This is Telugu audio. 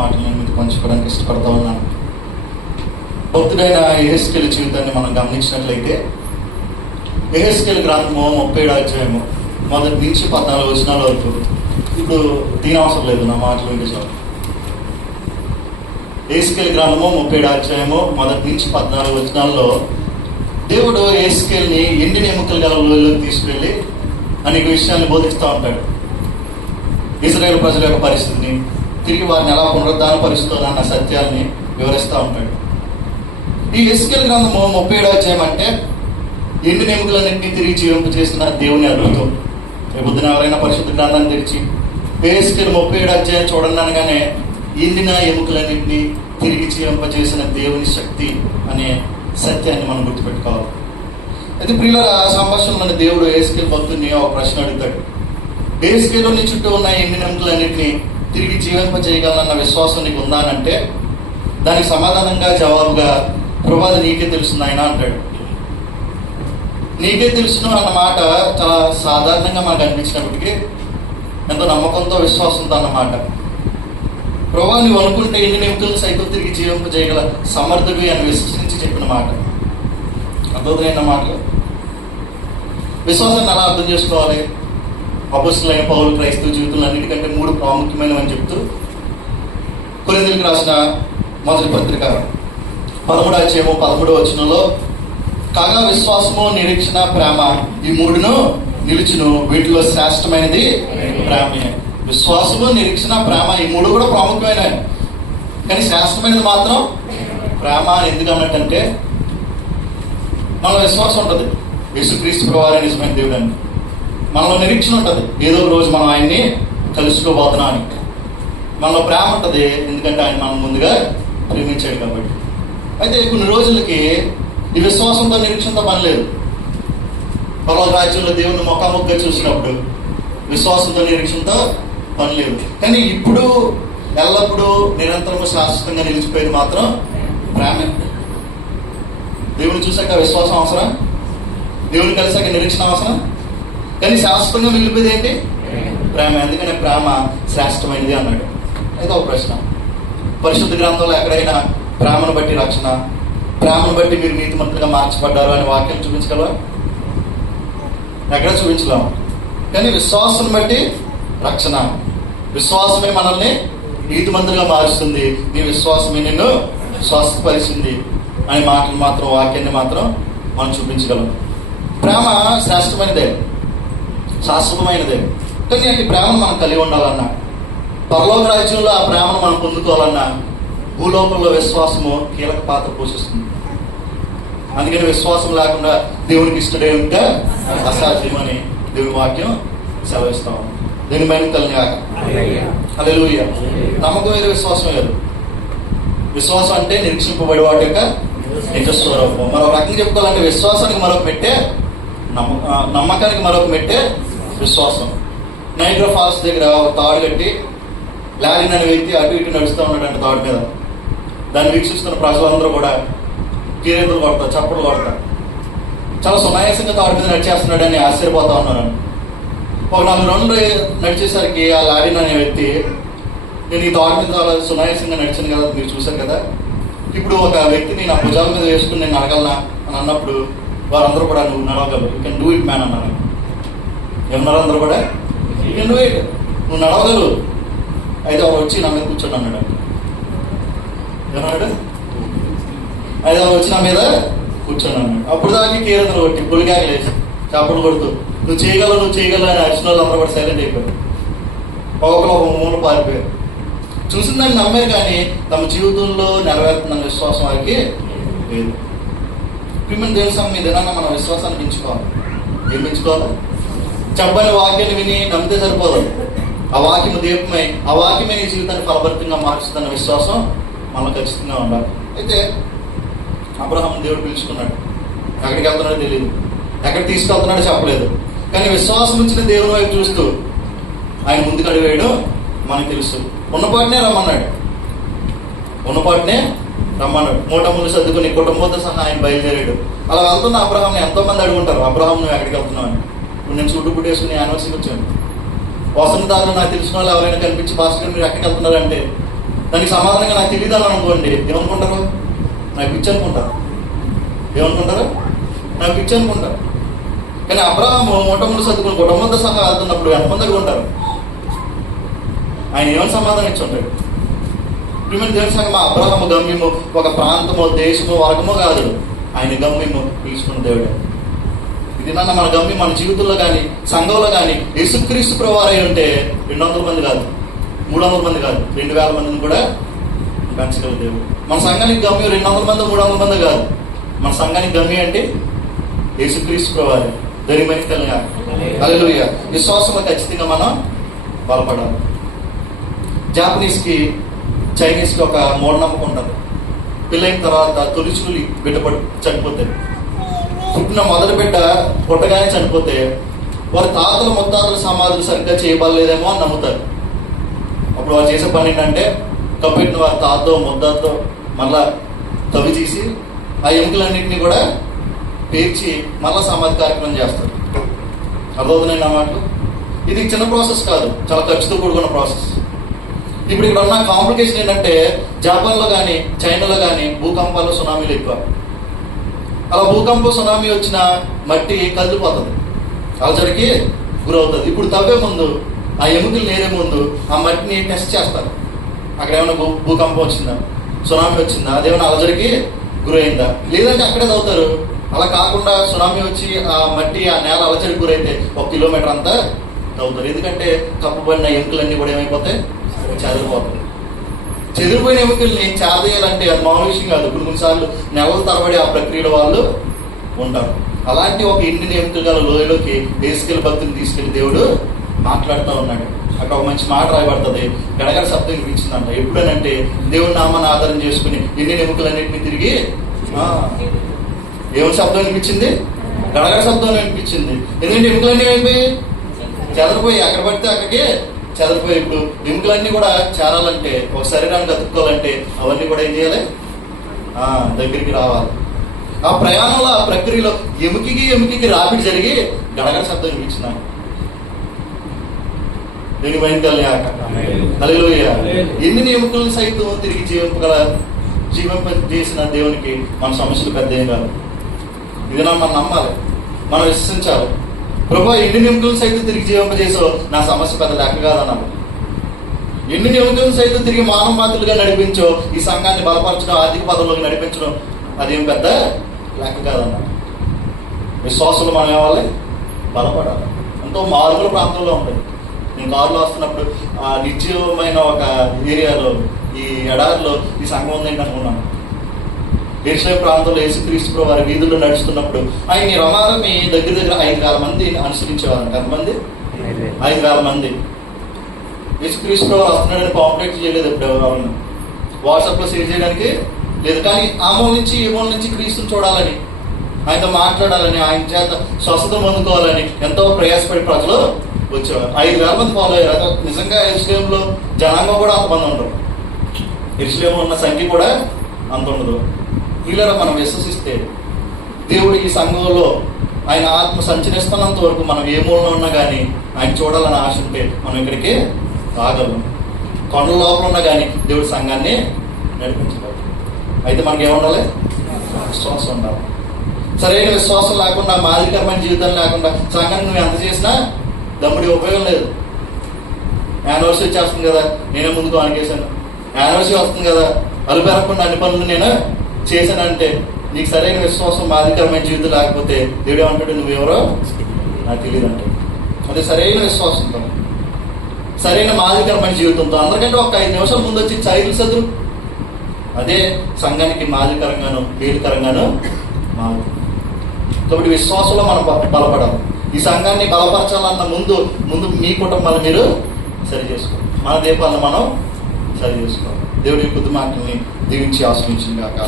మాటలు నేను మీతో పంచుకోవడానికి ఇష్టపడతా ఉన్నాను. భక్తుడైన యెహెజ్కేలు జీవితాన్ని మనం గమనించినట్లయితే, యెహెజ్కేలు గ్రంథము 37వ అధ్యాయము 1 నుంచి 14 వచనాల వరకు. ఇప్పుడు దీని అవసరం లేదు, నా మాటలు వింటే చాలు. యెహెజ్కేలు గ్రంథము 37వ అధ్యాయము 1 నుంచి 14 వచనాల్లో దేవుడు యెహెజ్కేలుని ఎండిన ఎముకలు గల లోయలోకి తీసుకెళ్ళి అనేక విషయాన్ని బోధిస్తూ ఉంటాడు. ఇశ్రాయేలు ప్రజల యొక్క పరిస్థితిని, తిరిగి వారిని ఎలా పునరుద్ధరణపరుస్తారన్న సత్యాన్ని వివరిస్తూ ఉంటాడు. ఈ యెహెజ్కేలు గ్రంథము 37వ అధ్యాయం అంటే ఎండిన ఎముకలన్నింటినీ తిరిగి జీవింపజేసిన దేవుని అద్భుతం. రేపొద్దున ఎవరైనా పరిశుద్ధ గ్రంథాన్ని తెరిచి యెహెజ్కేలు 37వ అధ్యాయం చూడండి అనగానే ఎండిన ఎముకలన్నింటినీ తిరిగి జీవింపజేసిన దేవుని శక్తి అనే సత్యాన్ని మనం గుర్తుపెట్టుకోవాలి. అయితే ప్రియులారా, ఆ సంభాషణలోని దేవుడు యెహెజ్కేలు భక్తుడిని ఒక ప్రశ్న అడుగుతాడు. యెహెజ్కేలుని చుట్టూ ఉన్న ఎండిన ఎముకలన్నింటినీ తిరిగి జీవింపజేయగలనన్న విశ్వాసం నీకు ఉందానంటే దానికి సమాధానంగా జవాబుగా, ప్రభువా నీకే తెలుసు నాయనా అంటాడు. నీకే తెలుసును అన్న మాట చాలా సాధారణంగా మనకు అనిపించినప్పటికీ ఎంతో నమ్మకంతో, విశ్వాసంతో అన్నమాట. ప్రభువా నువ్వు అనుకుంటే ఎండిన ఎముకలను సైతం తిరిగి జీవింపజేయగల సమర్థుడు అని విశ్వసించి చెప్పిన మాట. అద్భుతమైన మాటలు. విశ్వాసాన్ని ఎలా అర్థం చేసుకోవాలి? అపొస్తలులైన పౌలు క్రైస్తవ జీవితంలో అన్నిటికంటే 3 ప్రాముఖ్యమైనవని చెప్తూ కొరింథీయులకు రాసిన మొదటి పత్రిక 13వ అధ్యాయము 13వ వచనంలో, కాగా విశ్వాసము, నిరీక్షణ, ప్రేమ ఈ 3ను నిలుచును, వీటిలో శ్రేష్టమైనది ప్రేమే. విశ్వాసము, నిరీక్షణ, ప్రేమ ఈ 3 కూడా ప్రాముఖ్యమైనవి, కానీ శ్రేష్టమైనది మాత్రం ప్రేమ. ఎందుకు అన్నట్టంటే మనలో విశ్వాసం ఉంటుంది, యేసుక్రీస్తు ప్రభువారే నిజమైన దేవుడు అని. మనలో నిరీక్షణ ఉంటుంది, ఏదో ఒక రోజు మనం ఆయన్ని కలుసుకోబోతున్నాం అని. మనలో ప్రేమ ఉంటుంది, ఎందుకంటే ఆయన మనం ముందుగా ప్రేమించాడు కాబట్టి. అయితే కొన్ని రోజులకి ఈ విశ్వాసంతో, నిరీక్షణతో పని లేదు. పరలోక రాజ్యంలో దేవుని ముఖాముఖిగా చూసినప్పుడు విశ్వాసంతో, నిరీక్షణతో పని లేదు. కానీ ఇప్పుడు ఎల్లప్పుడూ నిరంతరము శాశ్వతంగా నిలిచిపోయేది మాత్రం ప్రేమే. దేవుని చూసాక విశ్వాసం అవసరం, దేవుని కలిసాక నిరీక్షణ అవసరం, కానీ శాశ్వతంగా మిగిలిపోయేది ఏంటి? ప్రేమ. ఎందుకని ప్రేమ శ్రేష్టమైనది అన్నాడు. అయితే ఒక ప్రశ్న, పరిశుద్ధ గ్రంథంలో ఎక్కడైనా ప్రేమను బట్టి రక్షణ, ప్రేమను బట్టి మీరు నీతిమంతులుగా మార్చబడ్డారు అనే వాక్యం చూపించగలవా? ఎక్కడ చూపించలేము. కానీ విశ్వాసం బట్టి రక్షణ, విశ్వాసమే మనల్ని నీతిమంతులుగా మారుస్తుంది, నీ విశ్వాసమే నిన్ను స్వస్థపరిచింది అనే మాటలు మాత్రం, వాక్యాన్ని మాత్రం మనం చూపించగలం. ప్రేమ శ్రేష్టమైనదే, శాశ్వతమైనదే. కానీ ఈ ప్రేమను మనం కలిగి ఉండాలన్నా, పరలోక రాజ్యంలో ఆ ప్రేమను మనం పొందుకోవాలన్నా భూలోకంలో విశ్వాసము కీలక పాత్ర పోషిస్తుంది. అందుకని విశ్వాసం లేకుండా దేవునికి ఇష్టడే ఉంటే అసాధ్యమని దేవుని వాక్యం సెలవిస్తాం. దీని పైన కలిగాక హల్లెలూయా. నమ్మకం వేరు, విశ్వాసం వేరు. విశ్వాసం అంటే నిరీక్షింపబడి వాటి యొక్క నిజస్వరూపం. మరొక రకంగా చెప్పుకోవాలంటే విశ్వాసానికి మరొక పెట్టే నమ్మకానికి మరొక పెట్టే విశ్వాసం. నైగ్రా ఫాల్స్ దగ్గర ఒక తాడు కట్టి లారిన్ అనే వ్యక్తి అటు ఇటు నడుస్తూ ఉన్నాడంటే తాడు మీద. దాన్ని వీక్షిస్తున్న ప్రజలందరూ కూడా కీరేతులు కొడతారు, చప్పట్లు కొడతారు. చాలా సునాయాసంగా తాడు మీద నడిచేస్తున్నాడని ఆశ్చర్యపోతా ఉన్నారు. ఒక 4 రౌండ్లు నడిచేసరికి ఆ లారిన్ అనే వ్యక్తి, నేను ఈ తాడు మీద చాలా సునాయాసంగా నడిచాను కదా, మీరు చూశారు కదా, ఇప్పుడు ఒక వ్యక్తిని నా భుజాల మీద వేసుకుని నేను నడగలనా అని అన్నప్పుడు వారందరూ కూడా నువ్వు నడవగలవు, you can do it man అన్నారు. ఏమన్నారు అందరూ కూడా? యూ కెన్ డూ ఇట్, నువ్వు నడవగలవు. అయితే వాడు వచ్చి నా మీద కూర్చోండి అన్నాడు. ఏమన్నాడు? అయితే వాడు వచ్చి నా మీద కూర్చోండి అన్నాడు. అప్పుడు దాకా కీరందరూ కొట్టి పులిగాక లేచి చప్పట్లు కొడుతూ నువ్వు చేయగలవు అని అరిచిన వాళ్ళు అందరూ కూడా సైలెంట్ అయిపోయారు. ఒక్కొక్కరు ఒక మూల పారిపోయారు. చూసిందని నమ్మారు, కానీ తమ జీవితంలో నెరవేరుతున్న విశ్వాసం వారికి లేదు. ప్రియమైన దేవుని సంఘం మీద మన విశ్వాసాన్ని పెంచుకోవాలి. ఏం పెంచుకోవాలి? చెప్పని వాక్యాన్ని విని నమ్మితే సరిపోదు. ఆ వాక్యము దీపమై, ఆ వాక్యమే నీ జీవితాన్ని ఫలభరితంగా మార్చుతున్న విశ్వాసం మనకు ఖచ్చితంగా ఉండాలి. అయితే అబ్రహాం దేవుడు పిలుచుకున్నాడు. ఎక్కడికి వెళ్తున్నాడో తెలియదు, ఎక్కడ తీసుకెళ్తున్నాడో చెప్పలేదు, కానీ విశ్వాసం ఇచ్చిన దేవుని వైపు చూస్తూ ఆయన ముందుకు అడిగాడు. మనకు తెలుసు, ఉన్నపాటినే రమ్మన్నాడు. మూట ముందు సర్దుకుని కుటుంబంతో సహా ఆయన బయలుదేరాడు. అలా వెళ్తున్న అబ్రహాంని ఎంతో మంది అడుగుంటారు, అబ్రహాం నువ్వు ఎక్కడికి వెళ్తున్నావు అని. ఇప్పుడు నేను చుట్టూ పుట్టేసుకుని యానివర్సరీకి వచ్చాను. వసంత దారిలో నాకు తెలిసిన వాళ్ళు ఎవరైనా కనిపించి పాస్టర్ మీరు ఎక్కడికి వెళ్తున్నారంటే దానికి సమాధానంగా నాకు తెలియదని అనుకోండి, ఏమనుకుంటారు? నాకు పిచ్చి అనుకుంటారు. ఏమనుకుంటారు? నాకు పిచ్చి అనుకుంటారు. కానీ అబ్రహాము మొట్టమొదటి సర్దుకుని కుటుంబంతో సహా వెళ్తున్నప్పుడు ఎంతమంది ఉంటారు? ఆయన ఏమని సమాధానం ఇచ్చి ఉంటాడు? ప్రియమైన దేవుని సంగమా, మా అబ్రహాము గమ్యము ఒక ప్రాంతమో దేశమో వర్గమో కాదు, ఆయన గమ్యము పిలుచుకున్న దేవుడే. ఇది నన్న మన గమ్యం మన జీవితంలో కానీ సంఘంలో కానీ యేసుక్రీస్తు ప్రభువారై ఉంటే 200 మంది కాదు, 300 మంది కాదు, 2000 మందిని కూడా పెంచగల దేవుడు. మన సంఘానికి గమ్యం 200 మంది 300 మంది కాదు. మన సంఘానికి గమ్యం అంటే యేసుక్రీస్తు ప్రభువారే. ధైర్యమైన తెలంగా హల్లెలూయా. విశ్వాసంలో ఖచ్చితంగా మనం బలపడాలి. జాపనీస్కి చైనీస్కి ఒక మూఢనమ్మకం ఉంటుంది. పెళ్ళైన తర్వాత తొలిచుకులి బిడ్డ చనిపోతే, పుట్టిన మొదటి బిడ్డ పుట్టగానే చనిపోతే వారి తాతలు ముత్తాతల సమాధులు సరిగ్గా చేయబడలేదేమో అని నమ్ముతారు. అప్పుడు వారు చేసే పని ఏంటంటే కప్పెట్టిన వారి తాతతో ముద్దాతో మళ్ళా తవ్వి తీసి ఆ ఎముకలన్నింటినీ కూడా పేర్చి మళ్ళా సమాధి కార్యక్రమం చేస్తారు. అర్థమవుతున్నాయి నా మాటలు? ఇది చిన్న ప్రాసెస్ కాదు, చాలా ఖర్చుతో కూడుకున్న ప్రాసెస్. ఇప్పుడు ఇక్కడ ఉన్న కాంప్లికేషన్ ఏంటంటే జపాన్లో కానీ చైనాలో కానీ భూకంపాలు సునామీలు ఎక్కువ. అలా భూకంపం సునామీ వచ్చిన మట్టి కదిలిపోతుంది, అలజడికి గురవుతుంది. ఇప్పుడు తవ్వే ముందు ఆ ఎముకలు నేరే ముందు ఆ మట్టిని టెస్ట్ చేస్తారు. అక్కడ ఏమైనా భూకంపం వచ్చిందా, సునామీ వచ్చిందా, అదేమైనా అలజడికి గురైందా, లేదంటే అక్కడే తవ్వుతారు. అలా కాకుండా సునామీ వచ్చి ఆ మట్టి ఆ నేల అలజడికి గురైతే 1 కిలోమీటర్ అంతా తవ్వుతారు. ఎందుకంటే కప్పబడిన ఎముకలన్నీ కూడా ఏమైపోతాయి, చెదిరిపోతాయి. చెదిరిపోయిన ఎముకల్ని చేయాలంటే అది మామూలు విషయం కాదు. కొన్నిసార్లు నెలల తరబడి ఆ ప్రక్రియలో వాళ్ళు ఉంటారు. అలాంటి ఒక ఎండిన ఎముకలు గల లోయలోకి వేసుకెళ్ళి భక్తుని తీసుకెళ్లి దేవుడు మాట్లాడుతూ ఉన్నాడు. అక్కడ ఒక మంచి మాట రాయబడుతుంది, గడగడ శబ్దం వినిపించిందంట. ఎప్పుడనంటే దేవుడి నామాన్ని ఆధారం చేసుకుని ఎండిన ఎముకలన్నింటినీ తిరిగి ఏమైనా శబ్దం వినిపించింది, గడగడ శబ్దం వినిపించింది. ఎందుకంటే ఎముకలన్నీ అయిపోయి చెదరిపోయి అక్కడ పడితే అక్కడికి చెదరిపోయి. ఇప్పుడు ఎముకలన్నీ కూడా చేరాలంటే, ఒక శరీరాన్ని అతుక్కోవాలంటే అవన్నీ కూడా ఏం చేయాలి, దగ్గరికి రావాలి. ఆ ప్రయాణంలో ఆ ప్రక్రియలో ఎముకికి రాపిడి జరిగి గడగడ శబ్దం వినిపించినాడు. దీనికి భయంకరలేక హల్లెలూయా. ఎన్ని ఎముకలను సైతం తిరిగి జీవింపజేసిన దేవునికి మన సమస్యలు పెద్ద ఏం కాదు. ఇది మనం నమ్మాలి, మనం విశ్వసించాలి. ప్రభా ఎన్ని ఎముకలను సైతం తిరిగి జీవింపజేసో నా సమస్య పెద్ద లెక్క కాదన్నాడు. ఎన్ని ఎముకలను సైతం తిరిగి మానవ మాతలుగా నడిపించో ఈ సంఘాన్ని బలపరచడం, ఆర్థిక పదంలోకి నడిపించడం అదేం పెద్ద లెక్క కాదన్నాడు. విశ్వాసంలో మనం ఏవాలి, బలపడాలి. ఎంతో మారుమూల ప్రాంతంలో ఉంటుంది. నేను కారులో వస్తున్నప్పుడు ఆ నిర్జీవమైన ఒక ఏరియాలో ఈ ఎడారిలో ఈ సంఘం ఉందని అనుకున్నాను. యెరూషలేము ప్రాంతంలో యేసుక్రీస్తు ప్రభువు వారి వీధుల్లో నడుస్తున్నప్పుడు ఆయన రమారమి దగ్గర 5,000 మంది అనుసరించేవారు. ఎంతమంది? 5,000 మంది. యేసుక్రీస్తు ప్రభువు వస్తున్నాడని కాంప్లైంట్ చేయలేదు ఇప్పుడు ఎవరు, వాట్సాప్లో షేర్ చేయడానికి లేదు. కానీ ఆ మూల నుంచి ఈ మూల నుంచి క్రీస్తుని చూడాలని, ఆయనతో మాట్లాడాలని, ఆయన చేత స్వస్థత పొందుకోవాలని ఎంతో ప్రయాసపడి ప్రజలు వచ్చేవారు. 5,000 మంది ఫాలో అయ్యారు. నిజంగా యెరూషలేములో జనాంగం కూడా అంతమంది ఉండరు. యెరూషలేములో ఉన్న సంఖ్య కూడా అంత ఉండదు. వీళ్ళని మనం విశ్వసిస్తే దేవుడు ఈ సంఘంలో ఆయన ఆత్మ సంచరిస్తున్నంత వరకు మనం ఏ మూలలో ఉన్నా కానీ ఆయన చూడాలని ఆశ ఉంటే మనం ఇక్కడికి రాగలం. కొండల లోపల ఉన్నా కానీ దేవుడి సంఘాన్ని నడిపించగలం. అయితే మనకి ఏముండాలి? విశ్వాసం ఉండాలి. సరైన విశ్వాసం లేకుండా, మాదిరికరమైన జీవితం లేకుండా సంఘాన్ని నువ్వు ఎంత చేసినా దమ్ముడి ఉపయోగం లేదు. యానివర్సరీ వచ్చేస్తుంది కదా, నేనే ముందుకు ఆనికేశాను. యానివర్సరీ వస్తుంది కదా, అలుపెరగకుండా అన్ని పనులు నేను చేశానంటే నీకు సరైన విశ్వాసం, మాదిరికరమైన జీవితం లేకపోతే దేవుడు ఏమంటాడు, నువ్వెవరో నాకు తెలియదు అంటే. అదే సరైన విశ్వాసంతో, సరైన మాదిరికరమైన జీవితంతో అందరికంటే ఒక 5 నిమిషాల ముందు వచ్చి చైర్లు సదురు, అదే సంఘానికి మాదిరికరంగాను మేలుకరంగాను మారు. కాబట్టి విశ్వాసంలో మనం బలపడాలి. ఈ సంఘాన్ని బలపరచాలన్న ముందు మీ కుటుంబాన్ని మీరు సరి చేసుకోవాలి, మన దీపాలను మనం సరి చేసుకోవాలి. దేవుడి కొద్ది మాటల్ని దీవించి ఆశ్రయించింది కాక.